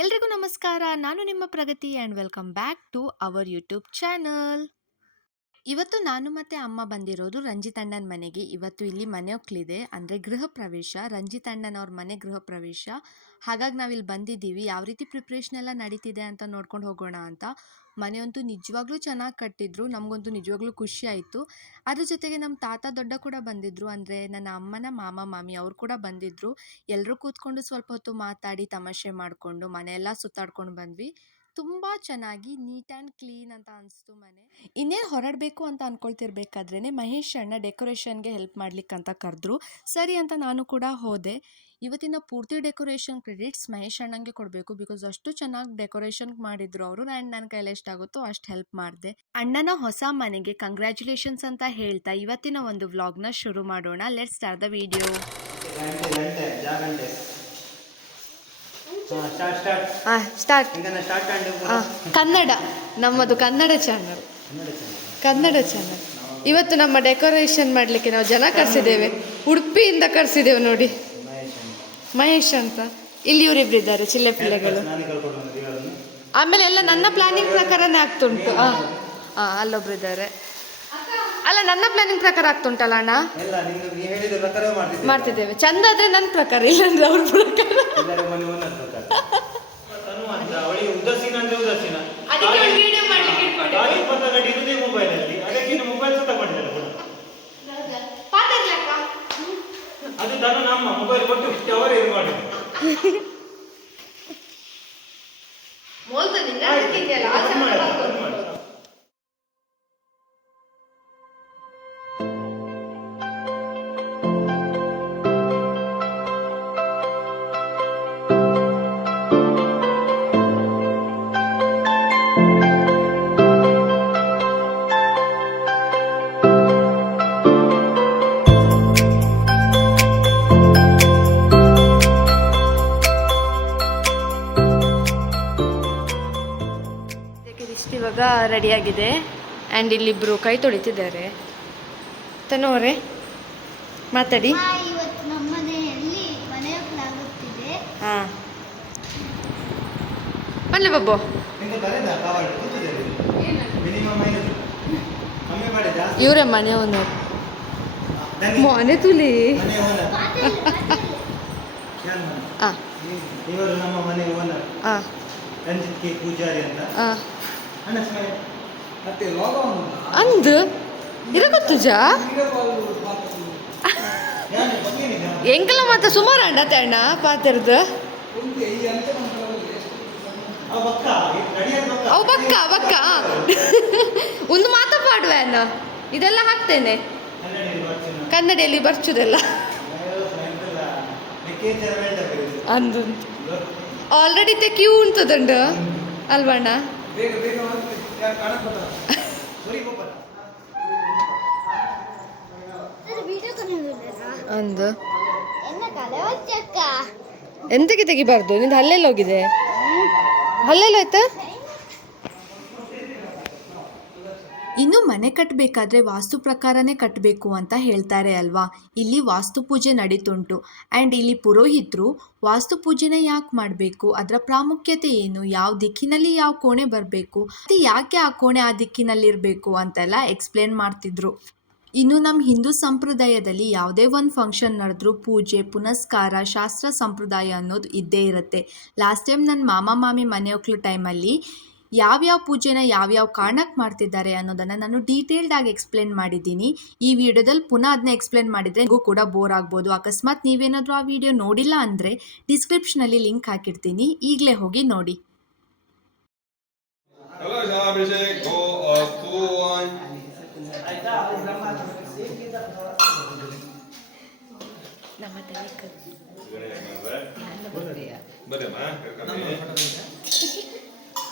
ಎಲ್ರಿಗೂ ನಮಸ್ಕಾರ. ನಾನು ನಿಮ್ಮ Pragati and welcome back to our YouTube channel. ಇವತ್ತು ನಾನು ಮತ್ತು ಅಮ್ಮ ಬಂದಿರೋದು ರಂಜಿತ್ ಅಣ್ಣನ ಮನೆಗೆ. ಇವತ್ತು ಇಲ್ಲಿ ಮನೆ ಒಕ್ಲಿದೆ. ಅಂದರೆ ಗೃಹ ಪ್ರವೇಶ. ರಂಜಿತ್ ಅಣ್ಣನವ್ರ ಮನೆ ಗೃಹ ಪ್ರವೇಶ. ಹಾಗಾಗಿ ನಾವಿಲ್ಲಿ ಬಂದಿದ್ದೀವಿ. ಯಾವ ರೀತಿ ಪ್ರಿಪ್ರೇಷನ್ ಎಲ್ಲ ನಡೀತಿದೆ ಅಂತ ನೋಡ್ಕೊಂಡು ಹೋಗೋಣ ಅಂತ. ಮನೆಯಂತೂ ನಿಜವಾಗ್ಲೂ ಚೆನ್ನಾಗಿ ಕಟ್ಟಿದ್ರು ನಮಗಂತೂ ನಿಜವಾಗ್ಲೂ ಖುಷಿ ಆಯಿತು. ಅದ್ರ ಜೊತೆಗೆ ನಮ್ಮ ತಾತ ದೊಡ್ಡ ಕೂಡ ಬಂದಿದ್ರು, ಅಂದರೆ ನನ್ನ ಅಮ್ಮನ ಮಾಮ, ಮಾಮಿ ಅವ್ರು ಕೂಡ ಬಂದಿದ್ರು. ಎಲ್ಲರೂ ಕೂತ್ಕೊಂಡು ಸ್ವಲ್ಪ ಹೊತ್ತು ಮಾತಾಡಿ, ತಮಾಷೆ ಮಾಡಿಕೊಂಡು ಮನೆಯೆಲ್ಲ ಸುತ್ತಾಡ್ಕೊಂಡು ಬಂದ್ವಿ. ತುಂಬ ಚೆನ್ನಾಗಿ ನೀಟ್ ಆ್ಯಂಡ್ ಕ್ಲೀನ್ ಅಂತ ಅನಿಸ್ತು ಮನೆ. ಇನ್ನೇನು ಹೊರಡಬೇಕು ಅಂತ ಅಂದ್ಕೊಳ್ತಿರ್ಬೇಕಾದ್ರೇ ಮಹೇಶ್ ಅಣ್ಣ ಡೆಕೋರೇಷನ್ಗೆ ಹೆಲ್ಪ್ ಮಾಡ್ಲಿಕ್ಕೆ ಅಂತ ಕರೆದ್ರು. ಸರಿ ಅಂತ ನಾನು ಕೂಡ ಹೋದೆ. ಇವತ್ತಿನ ಪೂರ್ತಿ ಡೆಕೋರೇಷನ್ ಕ್ರೆಡಿಟ್ಸ್ ಮಹೇಶ್ ಅಣ್ಣಂಗೆ ಕೊಡಬೇಕು ಬಿಕಾಸ್ ಅಷ್ಟು ಚೆನ್ನಾಗಿ ಡೆಕೋರೇಷನ್ ಮಾಡಿದ್ರು ಅವರು ಆ್ಯಂಡ್ ನನ್ನ ಕೈಲಿ ಎಷ್ಟಾಗುತ್ತೋ ಅಷ್ಟು ಹೆಲ್ಪ್ ಮಾಡಿದೆ. ಅಣ್ಣನ ಹೊಸ ಮನೆಗೆ ಕಂಗ್ರ್ಯಾಚುಲೇಷನ್ಸ್ ಅಂತ ಹೇಳ್ತಾ ಇವತ್ತಿನ ಒಂದು ವ್ಲಾಗ್ನ ಶುರು ಮಾಡೋಣ. Let's start the video. ಗಂಟೆ ಗಂಟೆ ಜಾ ಗಂಟೆ ಹಾಂ ಸ್ಟಾರ್ಟ್ ಕನ್ನಡ ನಮ್ಮದು ಕನ್ನಡ ಚಾನಲ್ ಕನ್ನಡ ಚಾನಲ್ ಇವತ್ತು ನಮ್ಮ ಡೆಕೋರೇಷನ್ ಮಾಡಲಿಕ್ಕೆ ನಾವು ಜನ ಕರೆಸಿದ್ದೇವೆ. ಉಡುಪಿಯಿಂದ ಕರೆಸಿದ್ದೇವೆ ನೋಡಿ. ಮಹೇಶ್ ಅಂತ. ಇಲ್ಲಿ ಇವರಿಬ್ರು ಇದ್ದಾರೆ ಚಿಲ್ಲೆ ಪಿಲ್ಲೆಗಳು ಆಮೇಲೆ ಎಲ್ಲ ನನ್ನ ಪ್ಲಾನಿಂಗ್ ಪ್ರಕಾರನೇ ಆಗ್ತುಂಟು. ಹಾಂ. ಹಾಂ ಅಲ್ಲೊಬ್ರು ಇದ್ದಾರೆ ಅಲ್ಲ ನನ್ನ ಪ್ಲಾನಿಂಗ್ ಪ್ರಕಾರ ಆಗ್ತುಂಟಲ್ಲ ಅಣ್ಣ? ಮಾಡ್ತಿದ್ದೇವೆ. ಚಂದ ಆದ್ರೆ ನನ್ನ ಪ್ರಕಾರ ಇಲ್ಲಾಂದ್ರೆ ಅವ್ರ ಪ್ರಕಾರ ಎಲ್ಲರೂ ಮನೆ ಒಂದೊಂದು ಪ್ರಕಾರ ತನು ಅಂತ ಅವಳಿಗೆ ಉದಾಸೀನ ಅಂದ್ರೆ ಉದಾಸೀನ. ಇರುದೇ ಮೊಬೈಲ್ ಅಲ್ಲಿ. ಅದಕ್ಕೆ ಮೊಬೈಲ್ ಕೂಡ. ಅದು ದನ ನಮ್ಮ ಮೊಬೈಲ್ ಕೊಟ್ಟು ಅವರೇ ಇದು ಮಾಡಿದ್ರು. ಇವಾಗ ರೆಡಿಯಾಗಿದೆ. ಆ್ಯಂಡ್ ಇಲ್ಲಿಬ್ಬರು ಕೈ ತೊಳಿತಿದ್ದಾರೆ. ತನೋರೆ ಮಾತಾಡಿ. ಹಾಂ. ಬನ್ನಿ ಬಬ್ಬು. ಇವರ ಮನೆ ಒಂದು. ಮನೆ ತುಲಿ? ಹಾಂ. ಇವರು ನಮ್ಮ ಮನೆ ಓನರ್ ಹಾಂ. ರಂಜಿತ್ ಕೆ ಪೂಜಾರಿ ಅಂತ. ಹಾಂ. ಅಂದು? ಇರಕತ್ತುಜ ಎಂಕಲ ಮಾತ ಸುಮಾರು ಅಣ್ಣ ಅಣ್ಣ ಪಾತಿರ್ದು. ಅವ ಬಕ್ಕ? ಬಕ್ಕ? ಒಂದು ಮಾತ ಪಾಡುವೆ ಅಣ್ಣ. ಇದೆಲ್ಲ ಹಾಕ್ತೇನೆ. ಕನ್ನಡಿಯಲ್ಲಿ ಬರ್ಚುದೆಲ್ಲ. ಅಂದು ಆಲ್ರೆಡಿ ತೆಕ್ಯೂ ಉಂಟದಂಡು ಅಲ್ವಣ್ಣ ಬೇಗ ಬೇಗ ಯಾರು ಕಾಣಕ್ ಬರ್ತಾರ ಸರಿ ಹೊಚ್ಚಕ್ಕ? ಎಂತಕ್ಕೆ ತೆಗಿಬಾರ್ದು? ನಿಂದು ಹಲ್ಲೆಲ್ಲ ಹೋಗಿದೆ? ಹಲ್ಲೆಲ್ಲ ಆಯ್ತಾ ಇನ್ನು ಮನೆ ಕಟ್ಟಬೇಕಾದ್ರೆ ವಾಸ್ತು ಪ್ರಕಾರನೇ ಕಟ್ಟಬೇಕು ಅಂತ ಹೇಳ್ತಾರೆ ಅಲ್ವಾ? ಇಲ್ಲಿ ವಾಸ್ತು ಪೂಜೆ ನಡೀತುಂಟು. ಆ್ಯಂಡ್ ಇಲ್ಲಿ ಪುರೋಹಿತರು ವಾಸ್ತು ಪೂಜೆನ ಯಾಕೆ ಮಾಡಬೇಕು? ಅದರ ಪ್ರಾಮುಖ್ಯತೆ ಏನು? ಯಾವ ದಿಕ್ಕಿನಲ್ಲಿ ಯಾವ ಕೋಣೆ ಬರಬೇಕು? ಮತ್ತು ಯಾಕೆ ಆ ಕೋಣೆ ಆ ದಿಕ್ಕಿನಲ್ಲಿರಬೇಕು ಅಂತೆಲ್ಲ ಎಕ್ಸ್ಪ್ಲೇನ್ ಮಾಡ್ತಿದ್ರು. ಇನ್ನು ನಮ್ಮ ಹಿಂದೂ ಸಂಪ್ರದಾಯದಲ್ಲಿ ಯಾವುದೇ ಒಂದು ಫಂಕ್ಷನ್ ನಡೆದ್ರೂ ಪೂಜೆ, ಪುನಸ್ಕಾರ, ಶಾಸ್ತ್ರ ಸಂಪ್ರದಾಯ ಅನ್ನೋದು ಇದ್ದೇ ಇರುತ್ತೆ. ಲಾಸ್ಟ್ ಟೈಮ್ ನನ್ನ ಮಾಮ, ಮಾಮಿ ಮನೆ ಹೋಗ್ಲೋ ಟೈಮಲ್ಲಿ ಯಾವ್ಯಾವ ಪೂಜೆನ ಯಾವ್ಯಾವ ಕಾರಣಕ್ಕೆ ಮಾಡ್ತಿದ್ದಾರೆ ಅನ್ನೋದನ್ನು ನಾನು ಡೀಟೇಲ್ಡ್ ಆಗಿ ಎಕ್ಸ್ಪ್ಲೇನ್ ಮಾಡಿದ್ದೀನಿ. ಈ ವಿಡಿಯೋದಲ್ಲಿ ಪುನಃ ಅದನ್ನ ಎಕ್ಸ್ಪ್ಲೇನ್ ಮಾಡಿದರೆ ನಿಮಗೂ ಕೂಡ ಬೋರ್ ಆಗ್ಬೋದು. ಅಕಸ್ಮಾತ್ ನೀವೇನಾದರೂ ಆ ವಿಡಿಯೋ ನೋಡಿಲ್ಲ ಅಂದರೆ ಡಿಸ್ಕ್ರಿಪ್ಷನಲ್ಲಿ ಲಿಂಕ್ ಹಾಕಿರ್ತೀನಿ. ಈಗಲೇ ಹೋಗಿ ನೋಡಿ.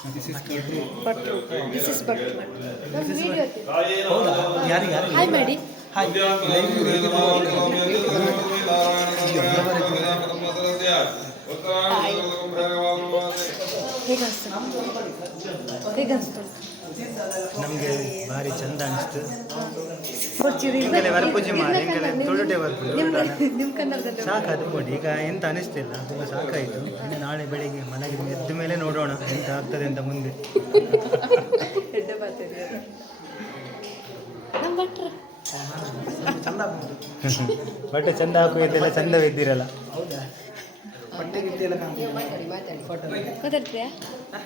ಕಲಶಾಭಿಷೇಕೋ ಅಸ್ತು ಬರಮ್ಮ ಹಾಯ್ ಮಾಡಿ ಹಾಯ್ ಹೇಗೆ ಅನಿಸ್ತು ಹೇಗೆ ಅನಿಸ್ತು ನಮಗೆ ಭಾರಿ ಚಂದ ಅನಿಸ್ತು. ಎಂಕಲೆ ವರಪೂಜೆ ಮಾಡಿ ಎಂಕಲೆ ತೊಳುಟೆ ಬರ್ಪುಡು ನಿಮ್ಮ ಕನ್ನಡದಲ್ಲಿ ಸಾಕು ಅದು ಕೊಡಿ. ಈಗ ಎಂತ ಅನಿಸ್ತಿಲ್ಲ ತುಂಬ ಸಾಕಾಯಿತು. ಇನ್ನು ನಾಳೆ ಬೆಳಿಗ್ಗೆ ಮನೆಗೆ ಎದ್ದ ಮೇಲೆ ನೋಡೋಣ ಎಂತ ಆಗ್ತದೆ ಅಂತ ಮುಂದೆ. ಚಂದ ಬಟ್ಟೆ ಚಂದ ಹಾಕುವುದೆಲ್ಲ ಚಂದವಿದ್ದೀರಲ್ಲ ಮಾತಾಡ್ತೀಯಾ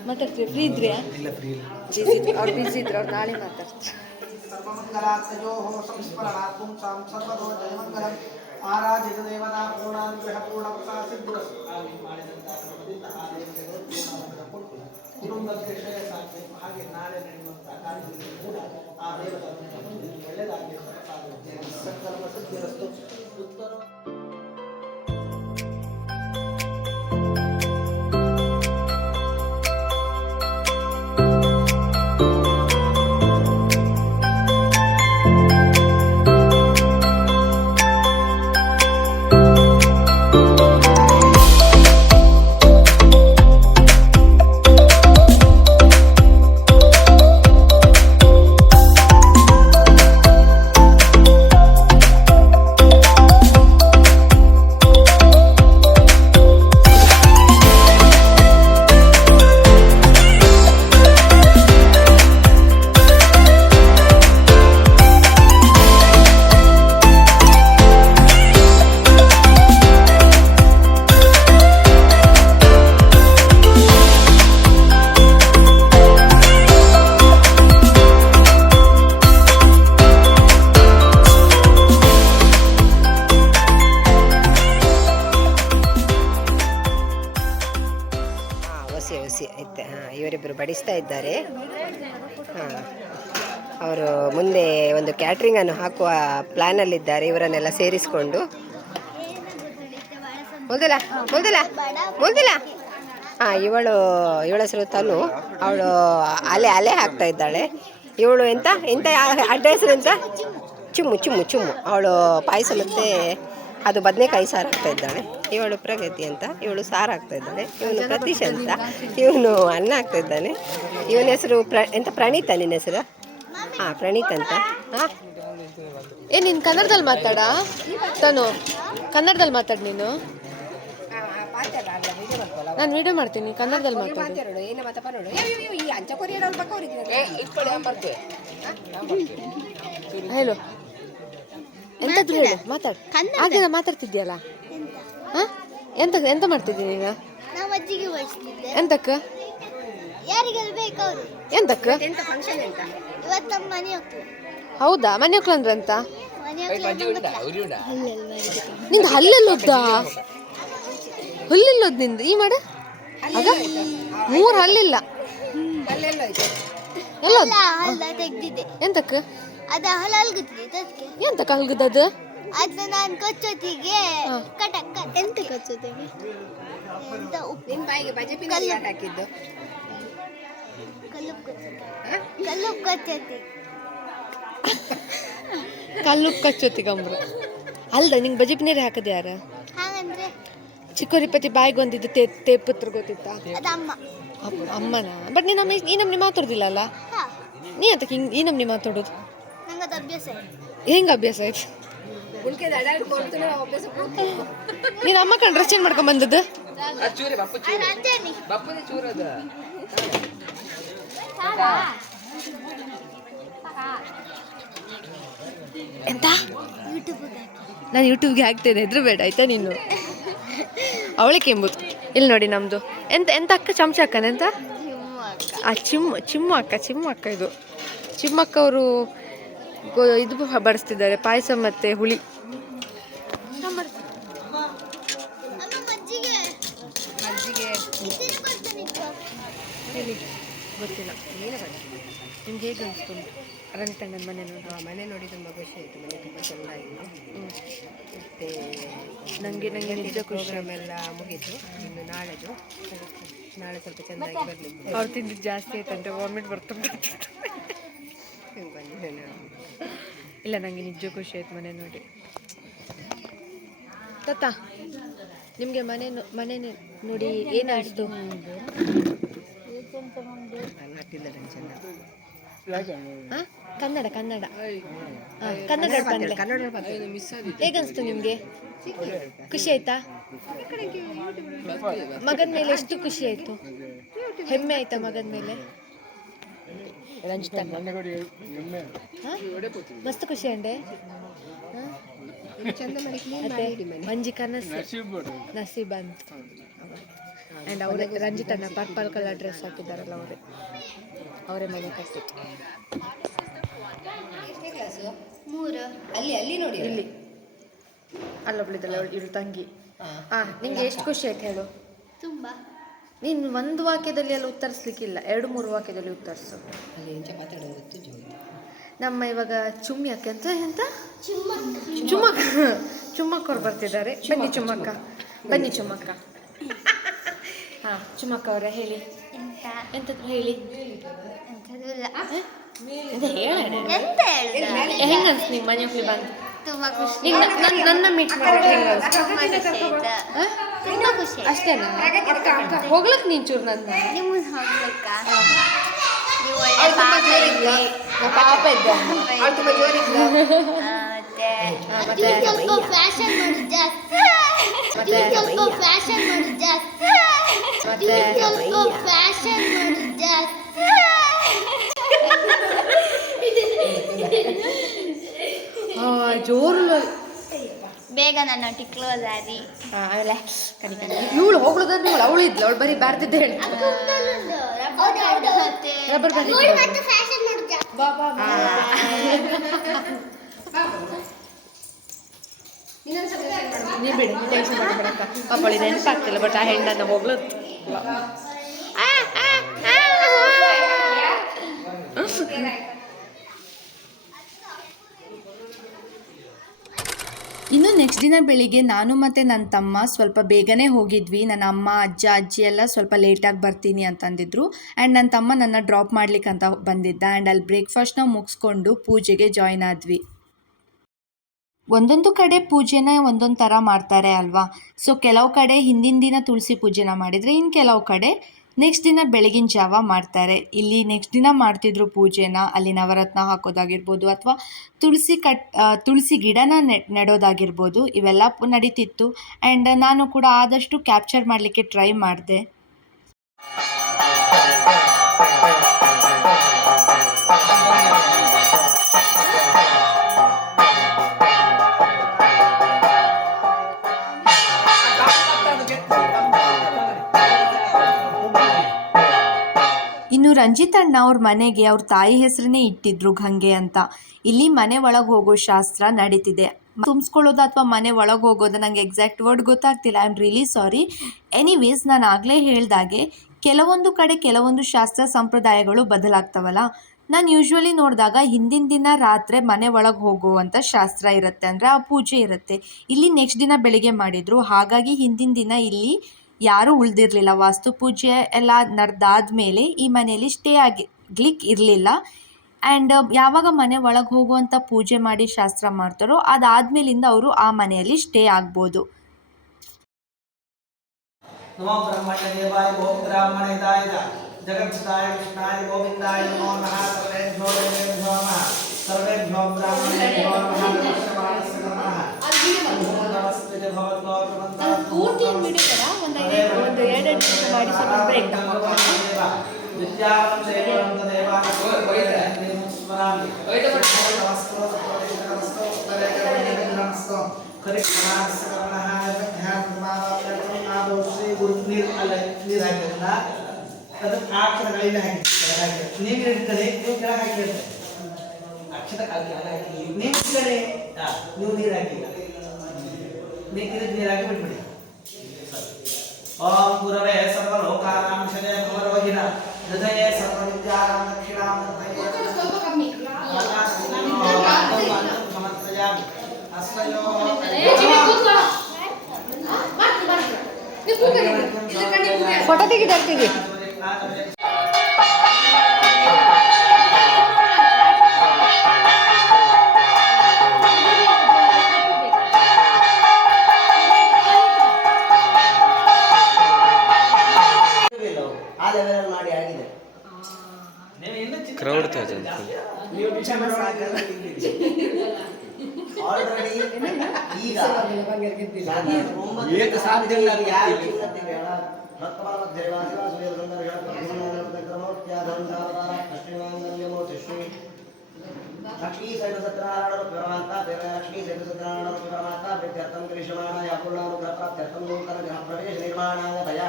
ಮಾತಾಡ್ತೀಯ ಫ್ರೀ ಇದ್ರಿಯಾ ಇಲ್ಲ ಫ್ರೀ ಇಲ್ಲ ಬಿಸಿ ಇದ್ರು ಅವ್ರು ಬಿಸಿ ಇದ್ರು ಅವ್ರು ನಾಳೆ ಮಾತಾಡ್ತಾರೆ ಆರಾಧಿತ ದೇವತಾ ಪೂರ್ಣಾನುಗ್ರಹ ಪೂರ್ಣ ಪ್ರಸಾಸಿದ್ದು ಕುಟುಂಬದ ವಿಷಯ ಸಾಕು ಹಾಗೆ ನಾಳೆ ನಡೆಯುವಂಥ ಕಾರ್ಯದಲ್ಲಿ ಕೂಡ ಆ ದೇವರ ಒಳ್ಳೆಯದಾಗಿ ಸಕಲ ಸಿದ್ಧಿರಸ್ತು ಉತ್ತರ ಒಸಿ ಐತೆ ಹಾಂ ಇವರಿಬ್ಬರು ಬಡಿಸ್ತಾ ಇದ್ದಾರೆ. ಹಾಂ, ಅವರು ಮುಂದೆ ಒಂದು ಕ್ಯಾಟ್ರಿಂಗನ್ನು ಹಾಕುವ ಪ್ಲ್ಯಾನಲ್ಲಿದ್ದಾರೆ ಇವರನ್ನೆಲ್ಲ ಸೇರಿಸಿಕೊಂಡು. ಮುಂದಿಲ್ಲ ಮುಂದಿಲ್ಲ ಮುಂದಿಲ್ಲ ಹಾಂ, ಇವಳು, ಇವಳ ಹೆಸರು ತನು. ಅವಳು ಅಲೆ ಅಲೆ ಹಾಕ್ತಾ ಇದ್ದಾಳೆ. ಇವಳು ಎಂತ ಎಂತ, ಅಡ್ರೆಸ್ ಎಂತ? ಚುಮ್ಮು ಚುಮ್ಮು ಚುಮ್ಮು. ಅವಳು ಪಾಯಸ ಮತ್ತು ಅದು ಬದನೆಕಾಯಿ ಸಾರು ಹಾಕ್ತಾ ಇದ್ದಾಳೆ. ಇವಳು ಪ್ರಗತಿ ಅಂತ ಇವಳು ಸಾರು ಹಾಕ್ತಾ ಇದ್ದಾಳೆ. ಇವನು ಪ್ರತೀಶ್ ಅಂತ ಇವನು ಅನ್ನ ಹಾಕ್ತಾ ಇದ್ದಾನೆ. ಇವನ ಹೆಸರು ಪ್ರ ಎಂತ ಪ್ರಣೀತ ನಿನ್ನ ಹೆಸರು? ಹಾಂ ಪ್ರಣೀತ್ ಅಂತ. ಹಾಂ. ಏ ನೀನು ಕನ್ನಡದಲ್ಲಿ ಮಾತಾಡ? ತಾನು ಕನ್ನಡದಲ್ಲಿ ಮಾತಾಡು ನೀನು. ನಾನು ವಿಡಿಯೋ ಮಾಡ್ತೀನಿ ಕನ್ನಡದಲ್ಲಿ ಮಾತಾಡು. ಏನು ಮಾತಪ್ಪ ನೋಡು. ಈ ಅಂಚ ಕೊರಿಯರ್ ಪಕ್ಕ ಹೇಳು. ಎಂತದ್ದು ಹೇಳು ಮಾತಾಡು. ಆಗಿನ ಮಾತಾಡ್ತಿದ್ಯಲ್ಲ ಹಾ? ಎಂತ ಎಂತ ಮಾಡ್ತಿದ್ದೀನಿ ನೀನು ನಾವು ಅಜ್ಜಿಗೆ ಬಡಿಸ್ತಿದ್ದೆ ಎಂತಕ್ಕ ಯಾರಿಗೆಲ್ಲ ಎಂತಕ್ಕ ಎಂತ ಫಂಕ್ಷನ್ ಎಂತ? ಇವತ್ತು ನಮ್ಮ ಮನೆ ಹೋಗ್ತದೆ ಹೌದಾ? ಮನೆ ಅಂದ್ರೆ ಅಂತ ಮನೆ ನಿಂದು ಹಲ್ಲೆಲ್ಲೊದ್ದ ಹುಲ್ಲಿಲ್ಲೋದ್ ನಿಂದು? ಈ ಮಾಡ. ಆಗ. ಮೂರು ಹಲ್ಲಿಲ್ಲ ಎಲ್ಲ ಎಂತಕ್ಕ ಅದು ಹಲಲ್ಗುತ್ತಿದೆ ಅದಕ್ಕೆ. ಎಂತ ಹಲ್ಗದದು ಅದು? ನಾನು ಕೊಚ್ಚೊತ್ತಿಗೆ ಕಟಕ್. ಎಂತ ಕೊಚ್ಚೊತ್ತಿಗೆ ಎಂತ ಉಪ್ಪು? ನಿಮ್ಮ ಬಾಯಿಗೆ ಬಜೆಪಿನ ಯಾರು ಹಾಕಿದ್ದು? ಕಲ್ಲು ಕೊಚ್ಚೊತ್ತಿ ಕಲ್ಲು ಕೊಚ್ಚೊತ್ತಿ ಕಲ್ಲು ಕಚ್ಚೋತಿ ಗಂಬ್ರು ಅಲ್ದ ನಿಂಗೆ ಬಜಿ ಪನ್ನೀರ್ ಹಾಕದೆ ಯಾರ? ಹಾಗಂದ್ರೆ? ಚಿಕ್ಕೋರಿಪತಿ ಬಾಯಿಗೆ ಒಂದಿದ್ದು ತೇ ತೇಪುತ್ರ ಗೊತ್ತಿತ್ತಾ? ಅದು ಅಮ್ಮ. ಅಮ್ಮನ? ಬಟ್ ನೀನು ನಮ್ಮ ಈ ನಮ್ನಿ ಮಾತಾಡೋದಿಲ್ಲ ಅಲ್ಲ? ಹಾ. ನೀ ಅಂತ ಹಿಂಗೆ ಈ ನಮ್ನಿ ಮಾತಾಡೋದು? ಅಭ್ಯಾಸ ಹೆಂಗೆ ಅಭ್ಯಾಸ ಆಯ್ತು? ನೀನು ಅಮ್ಮ ಕಣ್ ಡ್ರೆಸ್ ಚೇಂಜ್ ಮಾಡ್ಕೊಂಡ್ ಬಂದದ್ದು? ಎಂತ? ನಾನು ಯೂಟ್ಯೂಬ್ಗೆ ಹಾಕ್ತೇನೆ ಹೆದ್ರು ಬೇಡ ಆಯ್ತಾ ನೀನು? ಅವಳಿಗೆ ಕೆಂಬುದು. ಇಲ್ಲಿ ನೋಡಿ ನಮ್ಮದು ಎಂತ ಎಂತ ಅಕ್ಕ? ಚಮಚ ಅಕ್ಕನ ಎಂತ? ಆ ಚಿಮ್ಮ ಚಿಮ್ಮ ಅಕ್ಕ ಚಿಮ್ಮ ಅಕ್ಕ ಇದು. ಚಿಮ್ಮಕ್ಕ ಅವರು ಇದು ಬಡಿಸ್ತಿದ್ದಾರೆ. ಪಾಯಸ ಮತ್ತು ಹುಳಿ. ಗೊತ್ತಿಲ್ಲ. ನಿಮ್ಗೆ ಹೇಗೆ ಅನಿಸ್ತು? ರಂಟಣ್ಣನ ಮನೆ ನೋಡಿ. ಮನೆ ನೋಡಿ ತುಂಬ ಖುಷಿ ಆಯಿತು. ಮನೆ ತುಂಬ ಚೆನ್ನಾಗಿತ್ತು ಮತ್ತು ನನಗೆ ನನಗೆ ನಿಜ ಪ್ರೋಗ್ರಾಮ್ ಎಲ್ಲ ಮುಗೀತು. ಇನ್ನು ನಾಳೆದು. ನಾಳೆ ಸ್ವಲ್ಪ ಚೆನ್ನಾಗಿ ಬರಲಿ ಅವ್ರು ತಿಂದಿದ್ದು ಜಾಸ್ತಿ ಆಯ್ತಂತೆ. ವಾಮಿಟ್ ಬರ್ತದೆ ಇಲ್ಲ ನನಗೆ ನಿಜ ಖುಷಿ ಆಯ್ತು ಮನೆ ನೋಡಿ. ತಾತ ನಿಮಗೆ ಮನೆ ಮನೆ ನೋಡಿ ಏನು ಆ? ಕನ್ನಡ ಕನ್ನಡ. ಆ, ಕನ್ನಡ. ಹೇಗನ್ಸ್ತು ನಿಮಗೆ? ಖುಷಿ ಆಯ್ತಾ? ಮಗನ ಮೇಲೆ ಎಷ್ಟು ಖುಷಿ ಆಯ್ತು? ಹೆಮ್ಮೆ ಆಯ್ತಾ ಮಗನ ಮೇಲೆ? ರಂಜಿತಾ? ಮಸ್ತ್ ಖುಷಿ ಅಂಡೆ ಮಂಜಿ ಕನಸು ನಸೀಬ್ ಅಂತ. ಆ್ಯಂಡ್ ಅವರೇ ಅಣ್ಣ ಪರ್ಪಲ್ ಕಲರ್ ಡ್ರೆಸ್ ಹಾಕಿದ್ದಾರಲ್ಲ ಅವರೇ. ಅವರೇ ಮನೆ ಕಟ್ಟಿತ್ತು ಮೂರು. ಅಲ್ಲಿ ಅಲ್ಲಿ ನೋಡಿ ಇಲ್ಲಿ. ಅಲ್ಲೊಬ್ಳಿದ್ದಲ್ಲ ಇವ್ಳು ತಂಗಿ. ಹಾ. ನಿಂಗೆ ಎಷ್ಟು ಖುಷಿ ಆಯ್ತು ಹೇಳು. ತುಂಬಾ. ನೀನು ಒಂದು ವಾಕ್ಯದಲ್ಲಿ ಎಲ್ಲ ಉತ್ತರಿಸ್ಲಿಕ್ಕಿಲ್ಲ ಎರಡು ಮೂರು ವಾಕ್ಯದಲ್ಲಿ ಉತ್ತರಿಸು. ನಮ್ಮ ಇವಾಗ ಚುಮ್ಮಕ್ಕ ಅಂತ ಎಂತ? ಚುಮ್ಮ ಚುಮ್ಮಕ್ಕ ಚುಮ್ಮಕ್ಕವ್ರು ಬರ್ತಿದ್ದಾರೆ. ಬನ್ನಿ ಚುಮ್ಮಕ್ಕ. ಬನ್ನಿ. ಚುಮ್ಮಕ್ಕ. ಹಾ ಚುಮ್ಮಕ್ಕ ಅವರೇ ಹೇಳಿ. ಎಂತ? ಎಂತದ್ರು ಹೇಳಿ? ಹೆಂಗನ್ಸ್ ನಿಮ್ಮ ಮನೆಯಲ್ಲಿ ಬಂದು? ತುಂಬಾ ಖುಷಿ. ನಿಂಗೆ ನನ್ನ ನನ್ನ ಮೀಟ್ ಮಾಡೋದು ತುಂಬಾ ಖುಷಿ. ಆಯ್ತು ಹೋಗ್ಲಕ್ ನೀನ್ ಚೂರು ನನ್ನ ನಿಮ್ಮ ನೀವು ಒಳ್ಳೆ ಪಾಪ. ನಾ ಪಾಪ ಇದ್ದೆ ಅವ್ಳು ತುಂಬಾ ಜೋರಿದ್ಲು. ಮತ್ತೆ ಸ್ವಲ್ಪ ಫ್ಯಾಷನ್ ಮಾಡೋದು ಜಾಸ್ತಿ. ಮತ್ತೆ ಸ್ವಲ್ಪ ಫ್ಯಾಷನ್ ಮಾಡೋದು ಜಾಸ್ತಿ. ಮತ್ತೆ ಸ್ವಲ್ಪ ನನ್ನೊಟ್ಟಿಗೆ ಕ್ಲೋಸ್ ಆದಿ ಆಮೇಲೆ ಕಣಿ ಕಣಿ. ಇವಳು ಹೋಗ್ಲದಂದ್ರೆ ಇವಳು ಅವಳು ಇದ್ಲು ಅವಳು ಬರೀ ಬರ್ತಿದ್ದೆ ಹೇಳಿ. ರಬ್ಬರ್ ನೀ ಬಿಡಿ ಟೆನ್ಷನ್ ಮಾಡಬೇಡಕ್ಕ ಪಾಪ ಅವಳಿಗೆ ನೆನಪಾಗ್ತಿಲ್ಲ ಬಟ್ ಆ ಹೆಣ್ಣನ್ನು ಹೋಗ್ಲು ಇನ್ನು ನೆಕ್ಸ್ಟ್ ದಿನ ಬೆಳಿಗ್ಗೆ ನಾನು ಮತ್ತು ನನ್ನ ತಮ್ಮ ಸ್ವಲ್ಪ ಬೇಗನೆ ಹೋಗಿದ್ವಿ. ನನ್ನ ಅಮ್ಮ, ಅಜ್ಜ, ಅಜ್ಜಿ ಎಲ್ಲ ಸ್ವಲ್ಪ ಲೇಟಾಗಿ ಬರ್ತೀನಿ ಅಂತಂದಿದ್ರು. ಆ್ಯಂಡ್ ನನ್ನ ತಮ್ಮ ನನ್ನ ಡ್ರಾಪ್ ಮಾಡ್ಲಿಕ್ಕೆ ಅಂತ ಬಂದಿದ್ದ. ಆ್ಯಂಡ್ ಅಲ್ಲಿ ಬ್ರೇಕ್ಫಾಸ್ಟ್ನ ಮುಗಿಸ್ಕೊಂಡು ಪೂಜೆಗೆ ಜಾಯ್ನ್ ಆದ್ವಿ. ಒಂದೊಂದು ಕಡೆ ಪೂಜೆನ ಒಂದೊಂದು ಥರ ಮಾಡ್ತಾರೆ ಅಲ್ವಾ? ಸೊ ಕೆಲವು ಕಡೆ ಹಿಂದಿನ ದಿನ ತುಳಸಿ ಪೂಜೆನ ಮಾಡಿದರೆ ಇನ್ನು ಕೆಲವು ಕಡೆ ನೆಕ್ಸ್ಟ್ ದಿನ ಬೆಳಗಿನ ಜಾವ ಮಾಡ್ತಾರೆ. ಇಲ್ಲಿ ನೆಕ್ಸ್ಟ್ ದಿನ ಮಾಡ್ತಿದ್ರು ಪೂಜೆನ, ಅಲ್ಲಿ ನವರತ್ನ ಹಾಕೋದಾಗಿರ್ಬೋದು ಅಥವಾ ತುಳಸಿ ಕಟ್ ತುಳಸಿ ಗಿಡನ ನೆಡೋದಾಗಿರ್ಬೋದು. ಇವೆಲ್ಲ ನಡೀತಿತ್ತು. ಆ್ಯಂಡ್ ನಾನು ಕೂಡ ಆದಷ್ಟು ಕ್ಯಾಪ್ಚರ್ ಮಾಡಲಿಕ್ಕೆ ಟ್ರೈ ಮಾಡಿದೆ. ಇನ್ನು ರಂಜಿತ್ ಅಣ್ಣ ಅವ್ರ ಮನೆಗೆ ಅವ್ರ ತಾಯಿ ಹೆಸರನ್ನೇ ಇಟ್ಟಿದ್ರು ಗಂಗೆ ಅಂತ. ಇಲ್ಲಿ ಮನೆ ಒಳಗೆ ಹೋಗೋ ಶಾಸ್ತ್ರ ನಡೀತಿದೆ. ತುಂಬಿಸ್ಕೊಳ್ಳೋದು ಅಥವಾ ಮನೆ ಒಳಗೆ ಹೋಗೋದು ನಂಗೆ ಎಕ್ಸಾಕ್ಟ್ ವರ್ಡ್ ಗೊತ್ತಾಗ್ತಿಲ್ಲ. I am really sorry anyways ನಾನು ಆಗಲೇ ಹೇಳ್ದಾಗೆ ಕೆಲವೊಂದು ಕಡೆ ಕೆಲವೊಂದು ಶಾಸ್ತ್ರ ಸಂಪ್ರದಾಯಗಳು ಬದಲಾಗ್ತವಲ್ಲ. ನಾನು ಯೂಶ್ವಲಿ ನೋಡಿದಾಗ ಹಿಂದಿನ ದಿನ ರಾತ್ರಿ ಮನೆ ಒಳಗೆ ಹೋಗುವಂಥ ಶಾಸ್ತ್ರ ಇರುತ್ತೆ. ಅಂದರೆ ಆ ಪೂಜೆ ಇರುತ್ತೆ. ಇಲ್ಲಿ ನೆಕ್ಸ್ಟ್ ದಿನ ಬೆಳಿಗ್ಗೆ ಮಾಡಿದರು. ಹಾಗಾಗಿ ಹಿಂದಿನ ದಿನ ಇಲ್ಲಿ ಯಾರೂ ಉಳಿದಿರಲಿಲ್ಲ. ವಾಸ್ತು ಪೂಜೆ ಎಲ್ಲ ನಡೆದಾದ್ಮೇಲೆ ಈ ಮನೆಯಲ್ಲಿ ಸ್ಟೇ ಆಗಿಗ್ಲಿಕ್ಕೆ ಇರಲಿಲ್ಲ. ಆ್ಯಂಡ್ ಯಾವಾಗ ಮನೆ ಒಳಗೆ ಹೋಗುವಂಥ ಪೂಜೆ ಮಾಡಿ ಶಾಸ್ತ್ರ ಮಾಡ್ತಾರೋ ಅದಾದ್ಮೇಲಿಂದ ಅವರು ಆ ಮನೆಯಲ್ಲಿ ಸ್ಟೇ ಆಗ್ಬೋದು. ನಮೋ ಬ್ರಹ್ಮಣ್ಯ ದೇವಾಯ ಜಗತ್ಸುತಾಯ ಕೃಷ್ಣಾಯ ಗೋವಿಂದಾಯ ನಮೋ ನಮಃ. ಸರ್ವೇಭ್ಯೋ ದೇವೇಭ್ಯೋ ನಮಃ. ಸರ್ವೇಭ್ಯೋ ಬ್ರಾಹ್ಮಣೇಭ್ಯೋ ನಮಃ. ಓಂ ಪೂರ್ತಿ ಬಿಡಿದಾರ ಒಂದು ಒಂದು ಎರಡೆರಡು ನಿಮಿಷ ಮಾಡಿ ಸ್ವಲ್ಪ ಬ್ರೇಕ್ ನೀರು ನೀರು ಹಾಕಿರಲ್ಲ ಅದಕ್ಕೆ ಅಕ್ಷರಗಳಿಂದ ಹಾಕಿರ್ತಾರೆ ಹಾಗೆ ನೀರು ಇರ್ತದೆ ನೀವು ಕೆಳಗೆ ಹಾಕಿರ್ತಾರೆ ಅಕ್ಷರ ಅಲ್ಲಿ ಹಾಕಿ ನೀವು ಕಡೆ ನೀವು ನೀರು ಹಾಕಿಲ್ಲ ಇದಕ್ಕೆ ನೀರು ಹಾಕಿ ಬಿಟ್ಬಿಡಿ ॐ गुरवे सर्वलोकानांशदे भवरोहिण हृदये सर्वविद्यानां दक्षिणां दत्तये। फ़ोटो देखी तेगी एक तो सात दिन लग गया। लक्ष्मी सहित सत्राणारो परमात्मा देवा लक्ष्मी सहित सत्राणारो परमात्मा विद्यार्थम कृष्णाणाय अपूर्णानो ग्रहार्थम लोकर ग्रह प्रवेश निर्माणाय भया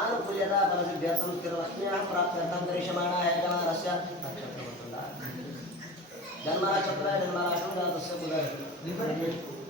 आनुकूल्यता परसिद्ध्यर्थम स्थिरलक्ष्म्याः प्राप्त्यर्थम कृष्णाणाय गवारस्य नक्षत्रवत्तला जन्म नक्षत्र जन्म राशि तस्य बुधः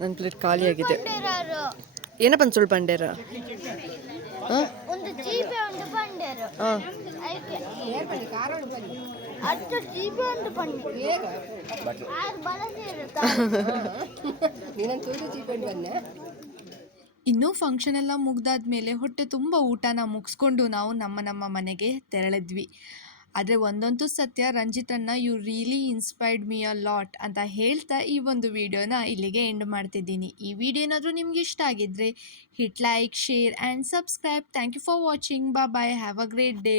ನನ್ನ ಪ್ಲೇಟ್ ಖಾಲಿಯಾಗಿದೆ ಏನಪ್ಪ ಸುಳ್ಳು ಬಂಡೇರ? ಇನ್ನೂ ಫಂಕ್ಷನ್ ಎಲ್ಲ ಮುಗ್ದಾದ್ಮೇಲೆ ಹೊಟ್ಟೆ ತುಂಬ ಊಟನ ಮುಗಿಸ್ಕೊಂಡು ನಾವು ನಮ್ಮ ನಮ್ಮ ಮನೆಗೆ ತೆರಳಿದ್ವಿ. ಆದರೆ ಒಂದಂತೂ ಸತ್ಯ ರಂಜಿತಣ್ಣ you really inspired me a lot ಅಂತ ಹೇಳ್ತಾ ಈ ಒಂದು ವಿಡಿಯೋನ ಇಲ್ಲಿಗೆ ಎಂಡ್ ಮಾಡ್ತಿದ್ದೀನಿ. ಈ ವಿಡಿಯೋ ಏನಾದರೂ ನಿಮ್ಗೆ ಇಷ್ಟ ಆಗಿದ್ದರೆ hit like share and subscribe thank you for watching ಬಾ bye have a great day